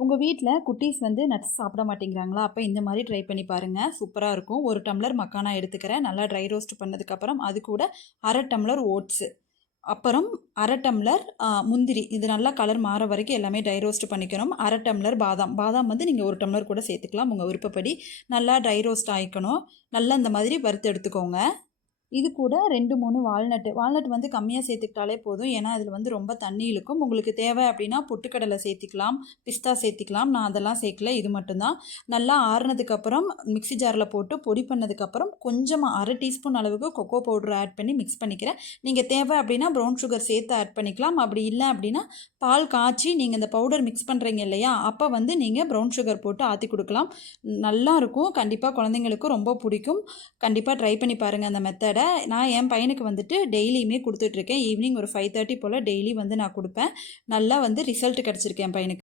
உங்கள் வீட்டில் குட்டீஸ் வந்து நட்ஸ் சாப்பிட மாட்டேங்கிறாங்களா? அப்போ இந்த மாதிரி ட்ரை பண்ணி பாருங்கள். சூப்பராக இருக்கும். 1 டம்ளர் மக்கானா எடுத்துக்கிறேன். நல்லா ட்ரை ரோஸ்ட் பண்ணதுக்கப்புறம் அது கூட 1/2 டம்ளர் ஓட்ஸு, அப்புறம் 1/2 டம்ளர் முந்திரி. இது நல்லா கலர் மாற வரைக்கும் எல்லாமே ட்ரை ரோஸ்ட் பண்ணிக்கணும். 1/2 டம்ளர் பாதாம். பாதாம் வந்து நீங்கள் 1 டம்ளர் கூட சேர்த்துக்கலாம் உங்கள் விருப்பப்படி. நல்லா ட்ரை ரோஸ்ட் ஆகிக்கணும். நல்லா இந்த மாதிரி வறுத்து எடுத்துக்கோங்க. இது கூட 2, 3 வால்நட் வந்து கம்மியாக சேர்த்துக்கிட்டாலே போதும். ஏன்னா அதில் வந்து ரொம்ப தண்ணி இழுக்கும். உங்களுக்கு தேவை அப்படின்னா பொட்டுக்கடலை சேர்த்திக்கலாம், பிஸ்தா சேர்த்திக்கலாம். நான் அதெல்லாம் சேர்க்கல, இது மட்டும்தான். நல்லா ஆறுனதுக்கப்புறம் மிக்ஸி ஜாரில் போட்டு பொடி பண்ணதுக்கப்புறம் கொஞ்சமாக 1/2 டீஸ்பூன் அளவுக்கு கொக்கோ பவுடர் ஆட் பண்ணி மிக்ஸ் பண்ணிக்கிறேன். நீங்கள் தேவை அப்படின்னா ப்ரௌன் சுகர் சேர்த்து ஆட் பண்ணிக்கலாம். அப்படி இல்லை அப்படின்னா பால் காய்ச்சி நீங்கள் இந்த பவுடர் மிக்ஸ் பண்ணுறீங்க இல்லையா, அப்போ வந்து நீங்கள் ப்ரௌன் சுகர் போட்டு ஆற்றி கொடுக்கலாம். நல்லாயிருக்கும். கண்டிப்பாக குழந்தைங்களுக்கு ரொம்ப பிடிக்கும். கண்டிப்பாக ட்ரை பண்ணி பாருங்கள் அந்த மெத்தடை. நான் என் பையனுக்கு வந்துட்டு டெய்லியுமே கொடுத்துட்ருக்கேன். ஈவினிங் ஒரு 5:30 போல் டெய்லி வந்து நான் கொடுப்பேன். நல்லா வந்து ரிசல்ட் கிடச்சிருக்கு என் பையனுக்கு.